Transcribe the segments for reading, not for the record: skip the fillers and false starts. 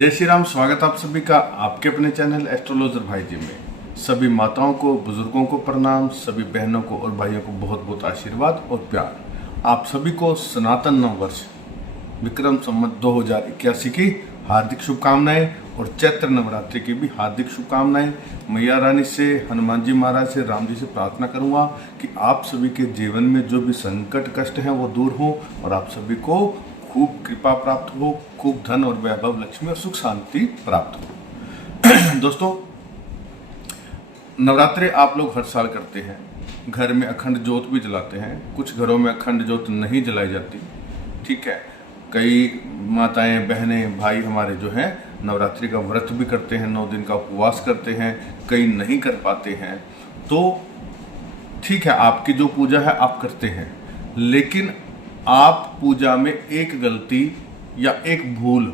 जय श्री राम। स्वागत आप सभी का आपके अपने चैनल एस्ट्रोलॉजर भाई जी में। सभी माताओं को, बुजुर्गों को प्रणाम, सभी बहनों को और भाइयों को बहुत बहुत आशीर्वाद और प्यार। आप सभी को सनातन नव वर्ष विक्रम संवत 2081 की हार्दिक शुभकामनाएं और चैत्र नवरात्रि की भी हार्दिक शुभकामनाएं। मैया रानी से, हनुमान जी महाराज से, राम जी से प्रार्थना करूंगा कि आप सभी के जीवन में जो भी संकट कष्ट हैं वो दूर हो और आप सभी को खूब कृपा प्राप्त हो, खूब धन और वैभव, लक्ष्मी और सुख शांति प्राप्त हो। दोस्तों, नवरात्रे आप लोग हर साल करते हैं, घर में अखंड ज्योत भी जलाते हैं। कुछ घरों में अखंड ज्योत नहीं जलाई जाती, ठीक है। कई माताएं, बहनें, भाई हमारे जो हैं नवरात्रि का व्रत भी करते हैं, 9 दिन का उपवास करते हैं, कई नहीं कर पाते हैं। तो ठीक है, आपकी जो पूजा है आप करते हैं, लेकिन आप पूजा में एक गलती या एक भूल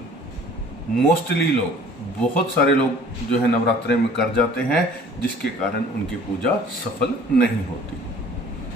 मोस्टली लोग, बहुत सारे लोग जो है नवरात्रे में कर जाते हैं, जिसके कारण उनकी पूजा सफल नहीं होती,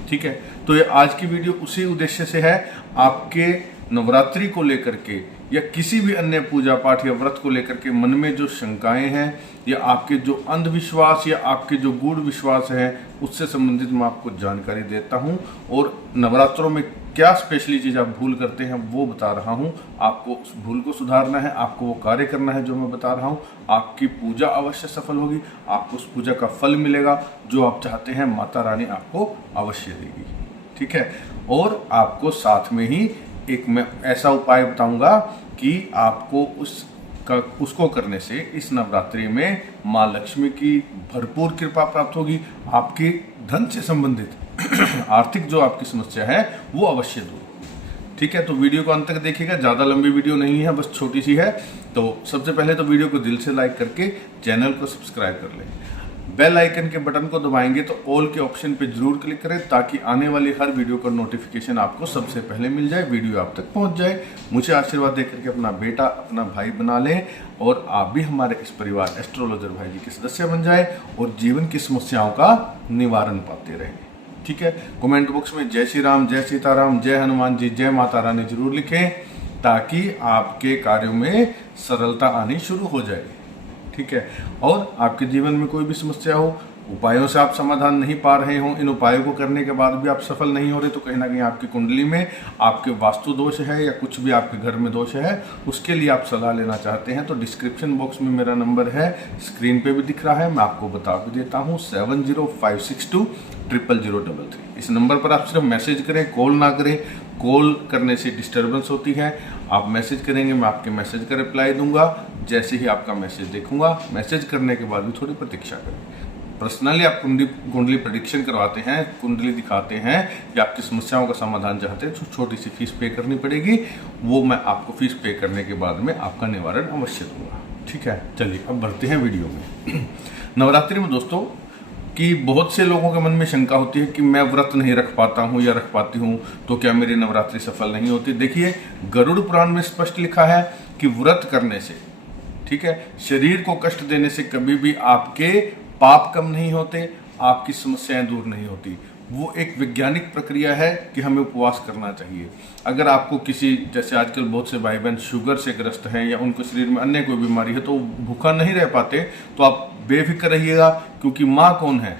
ठीक है। तो ये आज की वीडियो उसी उद्देश्य से है, आपके नवरात्रि को लेकर के या किसी भी अन्य पूजा पाठ या व्रत को लेकर के मन में जो शंकाएं हैं या आपके जो अंधविश्वास या आपके जो गूढ़ विश्वास है, उससे संबंधित मैं आपको जानकारी देता हूं। और नवरात्रों में क्या स्पेशली चीज़ आप भूल करते हैं वो बता रहा हूं। आपको उस भूल को सुधारना है, आपको वो कार्य करना है जो मैं बता रहा हूं। आपकी पूजा अवश्य सफल होगी, आपको उस पूजा का फल मिलेगा जो आप चाहते हैं, माता रानी आपको अवश्य देगी, ठीक है। और आपको साथ में ही एक मैं ऐसा उपाय बताऊंगा कि आपको उसको करने से इस नवरात्रि में माँ लक्ष्मी की भरपूर कृपा प्राप्त होगी। आपकी धन से संबंधित आर्थिक जो आपकी समस्या है वो अवश्य दूर, ठीक है। तो वीडियो को अंत तक देखिएगा, ज़्यादा लंबी वीडियो नहीं है, बस छोटी सी है। तो सबसे पहले तो वीडियो को दिल से लाइक करके चैनल को सब्सक्राइब कर लें। बेल आइकन के बटन को दबाएंगे तो ऑल के ऑप्शन पे जरूर क्लिक करें, ताकि आने वाली हर वीडियो का नोटिफिकेशन आपको सबसे पहले मिल जाए, वीडियो आप तक पहुंच जाए। मुझे आशीर्वाद देकर के अपना बेटा, अपना भाई बना लें और आप भी हमारे इस परिवार एस्ट्रोलॉजर भाई जी के सदस्य बन जाए और जीवन की समस्याओं का निवारण पाते रहें, ठीक है। कमेंट बॉक्स में जय श्री राम, जय सीताराम, जय हनुमान जी, जय माता रानी जरूर लिखें, ताकि आपके कार्यों में सरलता आनी शुरू हो जाए, ठीक है। और आपके जीवन में कोई भी समस्या हो, उपायों से आप समाधान नहीं पा रहे हो, इन उपायों को करने के बाद भी आप सफल नहीं हो रहे, तो कहीं ना कहीं आपकी कुंडली में आपके वास्तु दोष है या कुछ भी आपके घर में दोष है, उसके लिए आप सलाह लेना चाहते हैं तो डिस्क्रिप्शन बॉक्स में मेरा नंबर है, स्क्रीन पे भी दिख रहा है, मैं आपको बता भी देता हूँ, 7056200033। इस नंबर पर आप सिर्फ मैसेज करें, कॉल ना करें। कॉल करने से डिस्टर्बेंस होती है, आप मैसेज करेंगे, मैं आपके मैसेज का रिप्लाई दूंगा। जैसे ही आपका मैसेज देखूंगा, मैसेज करने के बाद भी थोड़ी प्रतीक्षा करें। पर्सनली आप कुंडली प्रेडिक्शन करवाते हैं, कुंडली दिखाते हैं या आपकी समस्याओं का समाधान चाहते हैं, तो छोटी सी फीस पे करनी पड़ेगी, वो मैं आपको फीस पे करने के बाद में आपका निवारण अवश्य दूंगा, ठीक है। चलिए अब बढ़ते हैं वीडियो में। नवरात्रि में दोस्तों कि बहुत से लोगों के मन में शंका होती है कि मैं व्रत नहीं रख पाता हूँ या रख पाती हूँ तो क्या मेरी नवरात्रि सफल नहीं होती। देखिए, गरुड़ पुराण में स्पष्ट लिखा है कि व्रत करने से, ठीक है, शरीर को कष्ट देने से कभी भी आपके पाप कम नहीं होते, आपकी समस्याएं दूर नहीं होती। वो एक वैज्ञानिक प्रक्रिया है कि हमें उपवास करना चाहिए। अगर आपको किसी, जैसे आजकल बहुत से भाई बहन शुगर से ग्रस्त हैं या उनको शरीर में अन्य कोई बीमारी है तो भूखा नहीं रह पाते, तो आप बेफिक्र रहिएगा, क्योंकि माँ कौन है?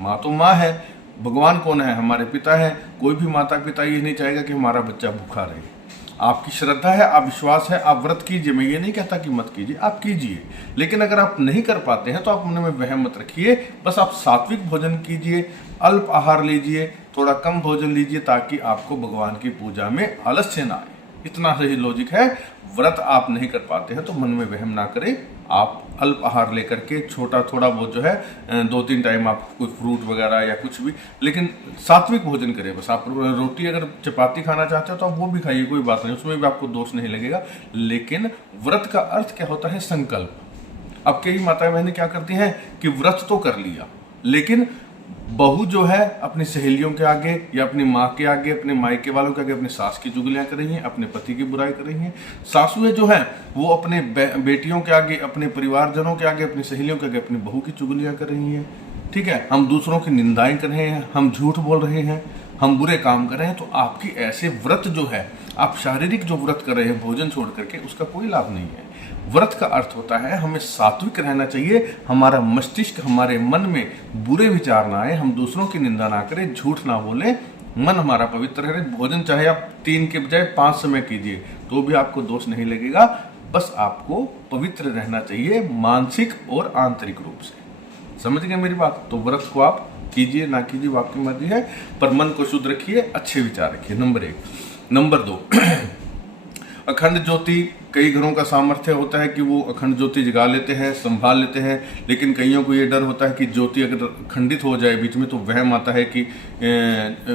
माँ तो माँ है। भगवान कौन है? हमारे पिता है। कोई भी माता पिता ये नहीं चाहेगा कि हमारा बच्चा भूखा रहे। आपकी श्रद्धा है, आप विश्वास है, आप व्रत कीजिए। मैं ये नहीं कहता कि मत कीजिए, आप कीजिए, लेकिन अगर आप नहीं कर पाते हैं तो आप मन में वहम मत रखिए। बस आप सात्विक भोजन कीजिए, अल्प आहार लीजिए, थोड़ा कम भोजन लीजिए, ताकि आपको भगवान की पूजा में आलस्य ना आए। इतना सही लॉजिक है। व्रत आप नहीं कर पाते हैं तो मन में वहम ना करें, आप अल्प आहार लेकर के छोटा थोड़ा बहुत जो है 2-3 टाइम आप कोई फ्रूट वगैरह या कुछ भी, लेकिन सात्विक भोजन करें। बस आप रोटी अगर चपाती खाना चाहते हो तो आप वो भी खाइए, कोई बात नहीं, उसमें भी आपको दोष नहीं लगेगा। लेकिन व्रत का अर्थ क्या होता है? संकल्प। अब कई माता बहनें क्या करती हैं कि व्रत तो कर लिया, लेकिन बहू जो है अपनी सहेलियों के आगे या अपनी माँ के आगे, अपने मायके वालों के आगे अपनी सास की चुगलियां कर रही हैं, अपने पति की बुराई कर रही हैं। सासुएं जो हैं वो अपने बेटियों के आगे, अपने परिवारजनों के आगे, अपनी सहेलियों के आगे अपनी बहू की चुगलियां कर रही हैं, ठीक है। हम दूसरों की निंदाएं कर रहे हैं, हम झूठ बोल रहे हैं, हम बुरे काम कर रहे हैं। तो आपकी ऐसे व्रत जो है आप शारीरिक जो व्रत कर रहे हैं भोजन छोड़ करके, उसका कोई लाभ नहीं है। व्रत का अर्थ होता है हमें सात्विक रहना चाहिए, हमारा मस्तिष्क, हमारे मन में बुरे विचार ना आए, हम दूसरों की निंदा ना करें, झूठ ना बोले, मन हमारा पवित्र रहे। भोजन चाहे आप 3 के बजाय 5 समय कीजिए तो भी आपको दोष नहीं लगेगा। बस आपको पवित्र रहना चाहिए मानसिक और आंतरिक रूप से। समझ गए मेरी बात? तो व्रत को आप कीजिए ना कीजिए वो आपकी मर्जी है, पर मन को शुद्ध रखिए, अच्छे विचार रखिए, नंबर 1। नंबर 2, अखंड ज्योति, कई घरों का सामर्थ्य होता है कि वो अखंड ज्योति जगा लेते हैं, संभाल लेते हैं, लेकिन कईयों को ये डर होता है कि ज्योति अगर खंडित हो जाए बीच में तो वहम आता है कि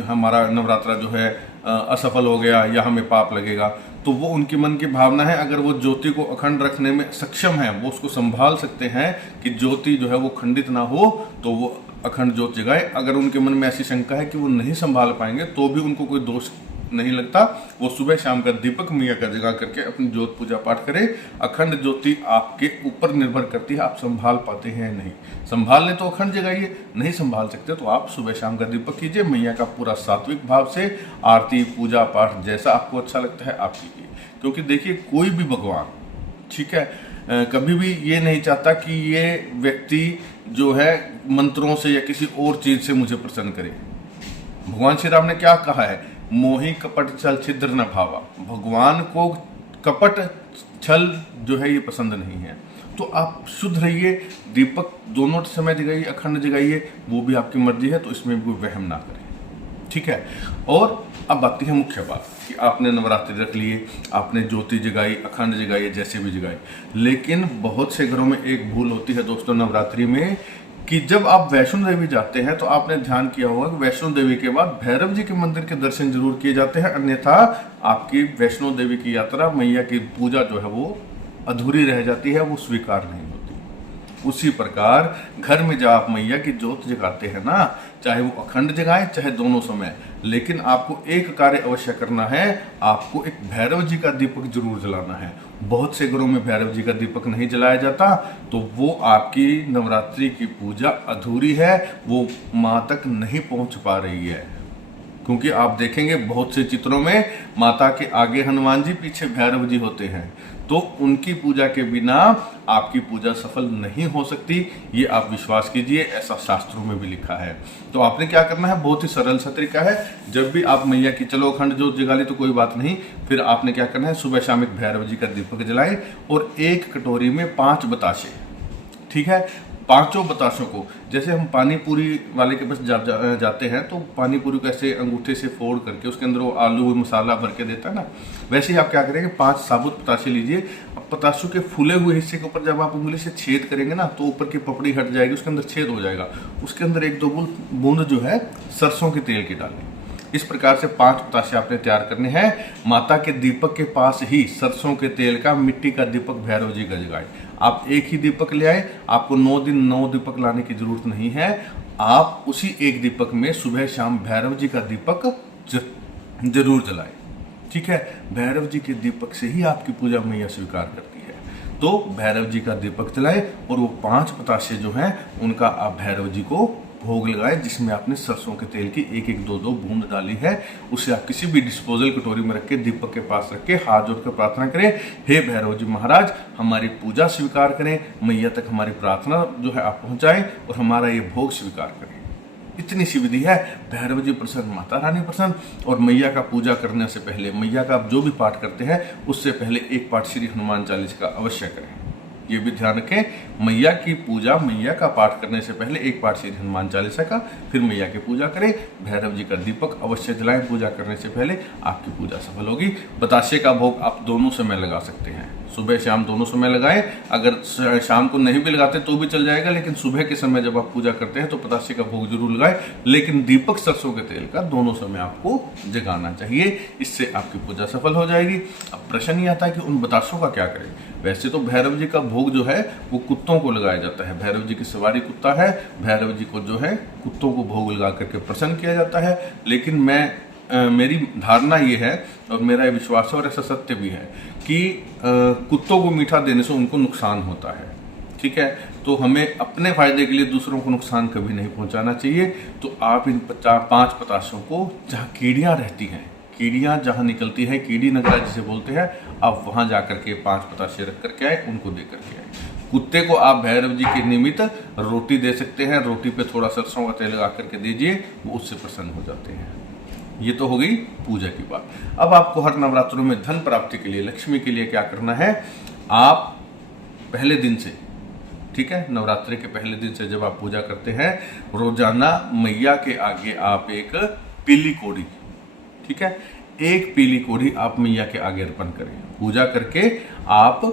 हमारा नवरात्रा जो है असफल हो गया या हमें पाप लगेगा। तो वो उनकी मन की भावना है, अगर वो ज्योति को अखंड रखने में सक्षम है, वो उसको संभाल सकते हैं कि ज्योति जो है वो खंडित ना हो, तो वो अखंड ज्योत जगाए। अगर उनके मन में ऐसी शंका है कि वो नहीं संभाल पाएंगे तो भी उनको कोई दोष नहीं लगता, वो सुबह शाम का दीपक मैया का जगा करके अपनी ज्योत पूजा पाठ करें। अखंड ज्योति आपके ऊपर निर्भर करती है, आप संभाल पाते हैं नहीं। संभाल ले तो अखंड जगाइए, नहीं संभाल सकते तो आप सुबह शाम का दीपक कीजिए। मैया का पूरा सात्विक भाव से आरती पूजा पाठ जैसा आपको अच्छा लगता है आप कीजिए। क्योंकि देखिए कोई भी भगवान, ठीक है, कभी भी ये नहीं चाहता कि ये व्यक्ति जो है मंत्रों से या किसी और चीज से मुझे प्रसन्न करे। भगवान श्री राम ने क्या कहा है? मोही कपट छल छिद्र न भावा। भगवान को कपट छल जो है ये पसंद नहीं है। तो आप शुद्ध रहिए, दीपक दोनों समय जगाइए, अखंड जगाइए, वो भी आपकी मर्जी है, तो इसमें भी वहम ना करें, ठीक है। और अब आती है मुख्य बात कि आपने नवरात्रि रख लिए, आपने ज्योति जगाई, अखंड जगाई, जैसे भी जगाई, लेकिन बहुत से घरों में एक भूल होती है दोस्तों नवरात्रि में, कि जब आप वैष्णो देवी जाते हैं तो आपने ध्यान किया होगा कि वैष्णो देवी के बाद भैरव जी के मंदिर के दर्शन जरूर किए जाते हैं, अन्यथा आपकी वैष्णो देवी की यात्रा, मैया की पूजा जो है वो अधूरी रह जाती है, वो स्वीकार नहीं होती। उसी प्रकार घर में जब आप मैया की ज्योत जगाते हैं ना, चाहे वो अखंड जगाएं चाहे दोनों समय, लेकिन आपको एक कार्य अवश्य करना है, आपको एक भैरव जी का दीपक जरूर जलाना है। बहुत से घरों में भैरव जी का दीपक नहीं जलाया जाता, तो वो आपकी नवरात्रि की पूजा अधूरी है, वो माँ तक नहीं पहुंच पा रही है। क्योंकि आप देखेंगे बहुत से चित्रों में माता के आगे हनुमान जी, पीछे भैरव जी होते हैं, तो उनकी पूजा के बिना आपकी पूजा सफल नहीं हो सकती, ये आप विश्वास कीजिए, ऐसा शास्त्रों में भी लिखा है। तो आपने क्या करना है, बहुत ही सरल सा तरीका है। जब भी आप मैया की चलो अखंड ज्योत जगा ली तो कोई बात नहीं, फिर आपने क्या करना है, सुबह शाम एक भैरव जी का दीपक जलाएं और एक कटोरी में 5 बताशे, ठीक है, 5 बताशों को, जैसे हम पानी पूरी वाले के पास जाते हैं तो पानी पूरी को ऐसे अंगूठे से फोड़ करके उसके अंदर वो आलू मसाला भर के देता है ना, वैसे ही आप क्या करेंगे, 5 साबुत पताशे लीजिए। अब पताशों के फूले हुए हिस्से के ऊपर जब आप उंगली से छेद करेंगे ना, तो ऊपर की पपड़ी हट जाएगी, उसके अंदर छेद हो जाएगा, उसके अंदर 1-2 बूंद जो है सरसों के तेल की डालें। इस प्रकार से 5 पताशे आपने तैयार करने हैं। माता के दीपक के पास ही सरसों के तेल का मिट्टी का दीपक भैरव जी का जगाएं। आप एक ही दीपक ले आए, आपको 9 दिन 9 दीपक लाने की जरूरत नहीं है। आप उसी एक दीपक में सुबह शाम भैरव जी का दीपक जरूर जलाएं, ठीक है। भैरव जी के दीपक से ही आपकी पूजा मैया स्वीकार करती है। तो भैरव जी का दीपक जलाएं और वो 5 पताशे जो हैं उनका आप भैरव जी को भोग लगाएं, जिसमें आपने सरसों के तेल की 1-1, 2-2 बूंद डाली है। उसे आप किसी भी डिस्पोजल कटोरी में रख के दीपक के पास रख के हाथ जोड़कर प्रार्थना करें, हे भैरव जी महाराज हमारी पूजा स्वीकार करें, मैया तक हमारी प्रार्थना जो है आप पहुंचाएं और हमारा ये भोग स्वीकार करें। इतनी सी विधि है। भैरव जी प्रसन्न, माता रानी प्रसन्न। और मैया का पूजा करने से पहले, मैया का आप जो भी पाठ करते हैं उससे पहले एक पाठ श्री हनुमान चालीसा का अवश्य करें। ये भी ध्यान रखें, मैया की पूजा, मैया का पाठ करने से पहले एक पाठ श्री हनुमान चालीसा का, फिर मैया की पूजा करें। भैरव जी का दीपक अवश्य जलाएं पूजा करने से पहले, आपकी पूजा सफल होगी। बताशे का भोग आप दोनों समय लगा सकते हैं, सुबह शाम दोनों समय लगाएं। अगर शाम को नहीं भी लगाते तो भी चल जाएगा, लेकिन सुबह के समय जब आप पूजा करते हैं तो बताशे का भोग जरूर लगाएं, लेकिन दीपक सरसों के तेल का दोनों समय आपको जगाना चाहिए, इससे आपकी पूजा सफल हो जाएगी। अब प्रश्न ये आता है कि उन बताशों का क्या करें। वैसे तो भैरव जी का भोग जो है वो कुत्तों को लगाया जाता है, भैरव जी की सवारी कुत्ता है, भैरव जी को जो है कुत्तों को भोग लगा करके प्रसन्न किया जाता है। लेकिन मेरी धारणा ये है और मेरा ये विश्वास है और ऐसा सत्य भी है कि कुत्तों को मीठा देने से उनको नुकसान होता है, ठीक है। तो हमें अपने फायदे के लिए दूसरों को नुकसान कभी नहीं पहुंचाना चाहिए। तो आप इन 5 पताशों को, जहाँ कीड़ियाँ रहती हैं, कीड़ियां जहां निकलती हैं, कीड़ी नगरा जिसे बोलते हैं, आप वहां जाकर के 5 बताशे रख करके आए, उनको दे करके आए। कुत्ते को आप भैरव जी के निमित्त रोटी दे सकते हैं, रोटी पे थोड़ा सरसों का तेल लगा करके दीजिए, वो उससे प्रसन्न हो जाते हैं। ये तो हो गई पूजा की बात। अब आपको हर नवरात्रों में धन प्राप्ति के लिए, लक्ष्मी के लिए क्या करना है, आप पहले दिन से, ठीक है, नवरात्रि के पहले दिन से जब आप पूजा करते हैं, रोजाना मैया के आगे आप एक पीली कोड़ी, ठीक है, एक पीली कोड़ी आप मैया के आगे अर्पण करें। पूजा करके आप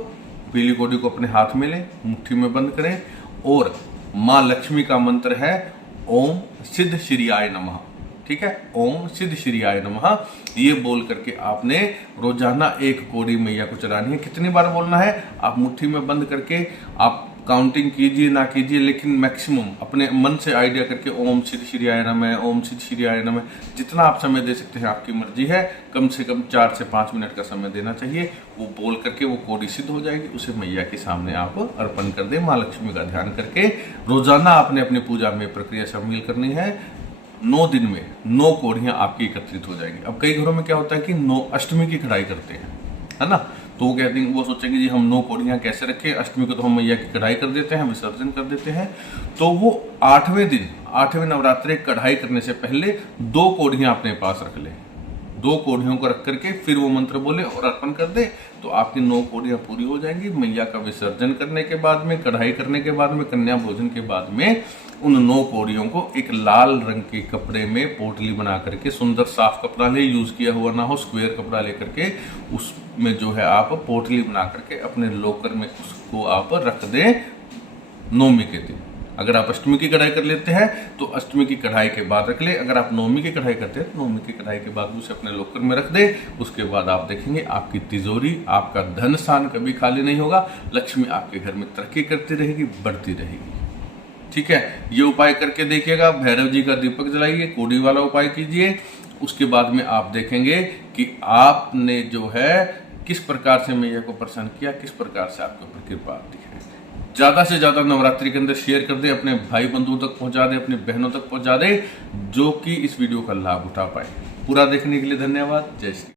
पीली कोड़ी को अपने हाथ में लें, मुट्ठी में बंद करें और माँ लक्ष्मी का मंत्र है ओम सिद्ध श्रीयाय नमः, ठीक है, ओम सिद्ध श्रीयाय नमः, ये बोल करके आपने रोजाना एक कोड़ी मैया को चढ़ानी है। कितनी बार बोलना है, आप मुट्ठी में बंद करके आप काउंटिंग कीजिए ना कीजिए, लेकिन मैक्सिमम अपने मन से आइडिया करके ओम सिद्ध श्रीयाय नमः, ओम सिद्ध श्रीयाय नमः, जितना आप समय दे सकते हैं आपकी मर्जी है, कम से कम 4 से 5 मिनट का समय देना चाहिए। वो बोल करके वो कोड़ी सिद्ध हो जाएगी, उसे मैया के सामने आप अर्पण कर दें। माँ लक्ष्मी का ध्यान करके रोजाना आपने अपनी पूजा में प्रक्रिया शामिल करनी है। 9 दिन में 9 कोड़ियां आपकी एकत्रित हो जाएंगी। अब कई घरों में क्या होता है कि 9 अष्टमी की कढ़ाई करते हैं, है ना, तो वो कहते हैं, वो सोचेंगे जी हम 9 कोड़ियां कैसे रखें, अष्टमी को तो हम मैया की कढ़ाई कर देते हैं, विसर्जन कर देते हैं। तो वो 8वें दिन, 8वें नवरात्रे कढ़ाई करने से पहले 2 कोड़ियां अपने पास रख ले, 2 कोड़ियों को रख करके फिर वो मंत्र बोले और अर्पण कर दे, तो आपकी 9 कोड़ियां पूरी हो जाएंगी। मैया का विसर्जन करने के बाद में, कढ़ाई करने के बाद में, कन्या भोजन के बाद में उन 9 कोड़ियों को एक लाल रंग के कपड़े में पोटली बना करके, सुंदर साफ कपड़ा ले, यूज किया हुआ ना हो, स्क्वायर कपड़ा लेकर के उसमें जो है आप पोटली बना करके अपने लॉकर में उसको आप रख दें 9वीं के दिन। अगर आप अष्टमी की कढ़ाई कर लेते हैं तो अष्टमी की कढ़ाई के बाद रख ले, अगर आप 9वीं की कढ़ाई करते हैं तो 9वीं की कढ़ाई के बाद उसे अपने लॉकर में रख दे। उसके बाद आप देखेंगे आपकी तिजोरी, आपका धन स्थान कभी खाली नहीं होगा, लक्ष्मी आपके घर में तरक्की करती रहेगी, बढ़ती रहेगी। ठीक है, ये उपाय करके देखिएगा। भैरव जी का दीपक जलाइए, कोड़ी वाला उपाय कीजिए, उसके बाद में आप देखेंगे कि आपने जो है किस प्रकार से मैया को प्रसन्न किया, किस प्रकार से आपके ऊपर कृपा आती है। ज्यादा से ज्यादा नवरात्रि के अंदर शेयर कर दे, अपने भाई बंधुओं तक पहुंचा दे, अपनी बहनों तक पहुंचा दे, जो कि इस वीडियो का लाभ उठा पाए। पूरा देखने के लिए धन्यवाद। जय श्री।